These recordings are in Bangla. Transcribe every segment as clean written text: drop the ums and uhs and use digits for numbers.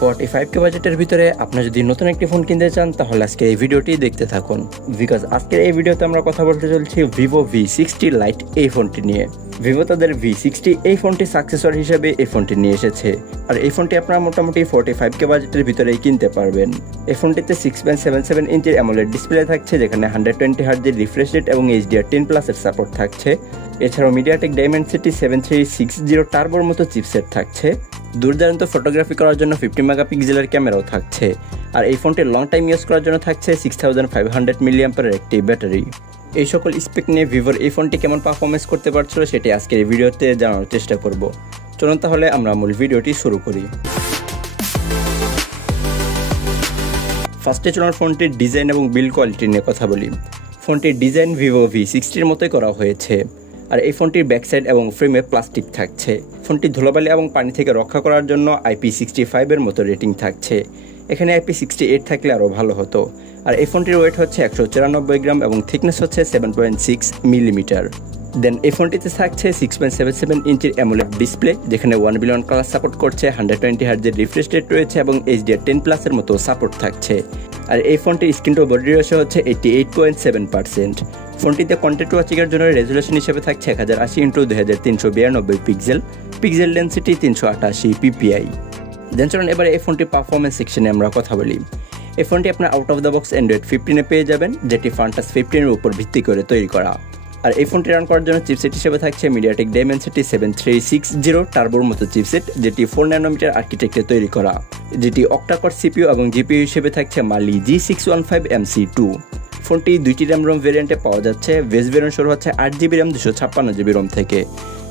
45K বাজেটের ভিতরে আপনি যদি নতুন একটি ফোন কিনতে চান তাহলে আজকের এই ভিডিওটি দেখতে থাকুন, বিকজ আজকের এই ভিডিওতে আমরা কথা বলতে চলছি ভিভো V60 Lite এই ফোনটি নিয়ে। ভিভো তাদের V60 এই ফোনটি সাকসেসর হিসেবে এই ফোনটি নিয়ে এসেছে, আর এই ফোনটি আপনারা মোটামুটি 45K বাজেটের ভিতরেই কিনতে পারবেন। এই ফোনটিতে 6.77 ইঞ্চির অ্যামোলেড ডিসপ্লে থাকছে, যেখানে 120Hz রিফ্রেশ রেট এবং HDR10+ এর সাপোর্ট থাকছে। এছাড়াও মিডিয়াটেক ডাইমেনসিটি 7360 টার্বোর মতো চিপসেট থাকছে। দুর্দান্ত ফটোগ্রাফি করার জন্য 50 মেগাপিক্সেলের ক্যামেরাও থাকছে, আর এই ফোনটির লং টাইম ইউজ করার জন্য থাকছে 6500 mAh একটি ব্যাটারি। এই সকল স্পেক নিয়ে ভিভোর এই ফোনটি কেমন পারফরমেন্স করতে পারছিল সেটি আজকের এই ভিডিওতে জানানোর চেষ্টা করব। চলুন তাহলে আমরা মূল ভিডিওটি শুরু করি। ফার্স্টে চলুন ফোনটির ডিজাইন এবং বিল্ড কোয়ালিটি নিয়ে কথা বলি। ফোনটির ডিজাইন ভিভো V60 মতোই করা হয়েছে, আর এই ফোনটির ব্যাকসাইড এবং ফ্রেমে প্লাস্টিক থাকছে। ফোনটি ধুলোবালি এবং পানি থেকে রক্ষা করার জন্য IP65 এর মতো রেটিং থাকছে। এখানে IP68 থাকলে আরও ভালো হতো। আর এই ফোনটির ওয়েট হচ্ছে 194 গ্রাম এবং থিকনেস হচ্ছে 7.6 মিলিমিটার। দেন এই ফোনটিতে থাকছে 6.77 ইঞ্চির অ্যামোলেড ডিসপ্লে, যেখানে 1 বিলিয়ন কালার সাপোর্ট করছে, 120Hz রিফ্রেশ রেট রয়েছে এবং HDR10+ এর মতো সাপোর্ট থাকছে। আর এই ফোনটির স্ক্রিন টু বডি রেশিও হচ্ছে 88.7%। ফোনটিতে কন্টেন্ট ওয়াচিংয়ের জন্য রেজুলেশন হিসেবে থাকছে 1080x2392 pixel, pixel density 388 ppi। দেন চলুন এবারে এই ফোনটির পারফরমেন্স সেকশনে আমরা কথা বলি। এই ফোনটি আপনার out of the box Android 15 পেয়ে যাবেন, যেটি ফান্টাস 15 এর উপর ভিত্তি করে তৈরি করা। আর এই ফোনটি রান করার জন্য চিপসেট হিসেবে থাকছে মিডিয়াটেক ডাইমেনসিটি 7360 টার্বোর মতো চিপসেট, যেটি 4 ন্যানোমিটার আর্কিটেকচারে তৈরি করা, যেটি অক্টাকোর সিপিইউ এবং জিপিইউ হিসেবে থাকছে মালি G615MC2। ফোনটি 2টি র্যাম রোম ভেরিয়েন্টে পাওয়া যাচ্ছে। বেস ভেরিয়েন্ট শুরু হচ্ছে 8GB র্যাম 256GB রোম থেকে।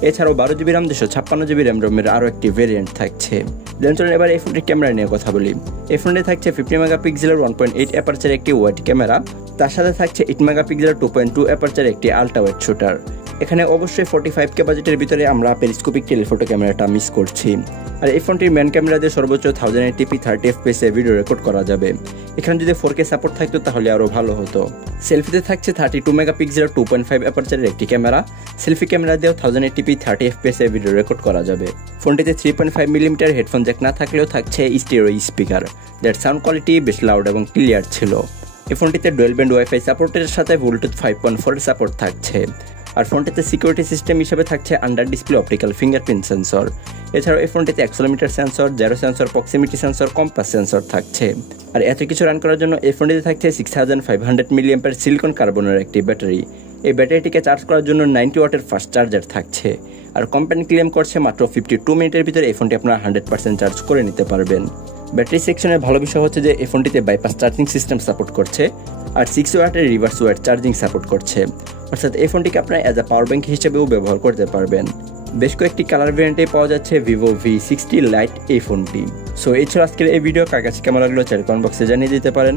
এছাড়াও 12GB র্যাম 256GB র্যাম রোমের আরও একটি ভেরিয়েন্ট থাকছে। দেন চলুন এবার এই ফোনটির ক্যামেরা নিয়ে কথা বলি। এই ফোনটি থাকছে 50 মেগাপিক্সেলের 1.8 অ্যাপারচার একটি ওয়াইড ক্যামেরা, তার সাথে থাকছে 8 মেগাপিক্সেলের 2.2 অ্যাপারচার একটি আলট্রা ওয়াইড শুটার। এখানে অবশ্যই 45K বাজেটের ভিতরে আমরা পেরিস্কোপিক টেলিফোটো ক্যামেরাটা মিস করছি। আর এই ফোনটির মেন ক্যামেরা দিয়ে সর্বোচ্চ 1080p 30fps এ ভিডিও রেকর্ড করা যাবে। এখানে যদি 4K সাপোর্ট থাকতো তাহলে আরও ভালো হতো। সেলফিতে থাকছে 32 মেগাপিক্সেলের 2.5 অ্যাপারচারের একটি ক্যামেরা। সেলফি ক্যামেরা দিয়েও 1080p 30fps এ ভিডিও রেকর্ড করা যাবে। ফোনটিতে 3.5 মিলিমিটার হেডফোন জ্যাক না থাকলেও থাকছে স্টেরিও স্পিকার, যার সাউন্ড কোয়ালিটি বেশ লাউড এবং ক্লিয়ার ছিল। এই ফোনটিতে ডুয়েল ব্যান্ড ওয়াইফাই সাপোর্টের সাথে ব্লুটুথ 5.4 সাপোর্ট থাকছে। আর ফোনটিতে সিকিউরিটি সিস্টেম হিসেবে থাকছে under display optical fingerprint sensor. এছাড়াও এই ফোনটিতে accelerometer sensor, gyro sensor, proximity sensor, compass sensor থাকছে। আর এত কিছু রান করার জন্য এই ফোনটিতে থাকছে 6500 mAh সিলিকন কার্বনের একটি ব্যাটারি। এই ব্যাটারিটিকে চার্জ করার জন্য 90 ওয়াটের ফাস্ট চার্জার থাকছে। আর কোম্পানি ক্লেম করছে মাত্র 52 মিনিটের ভিতরে এই ফোনটি আপনারা 100% চার্জ করে নিতে পারবেন। ব্যাটারি সেকশনের ভালো বিষয় হচ্ছে যে এই ফোনটিতে বাইপাস চার্জিং সিস্টেম সাপোর্ট করছে, আর 6 ওয়াটের রিভার্স ওয়াট চার্জিং সাপোর্ট করছে। অর্থাৎ এই ফোনটিকে আপনারা অ্যাজ আ পাওয়ার ব্যাংক হিসেবেও ব্যবহার করতে পারবেন। বেশ কয়েকটি কালার ভেরিয়েন্টে পাওয়া যাচ্ছে ভিভো V60 Lite এই ফোনটি। সো এই ছিল আজকের এই ভিডিও। কার কাছে কেমন লাগলো চাইলে কমেন্ট বক্সে জানিয়ে দিতে পারেন।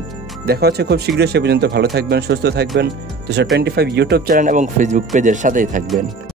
দেখা হচ্ছে খুব শীঘ্রই, সে পর্যন্ত ভালো থাকবেন, সুস্থ থাকবেন। 225 ইউটিউব চ্যানেল এবং ফেসবুক পেজের সাথেই থাকবেন।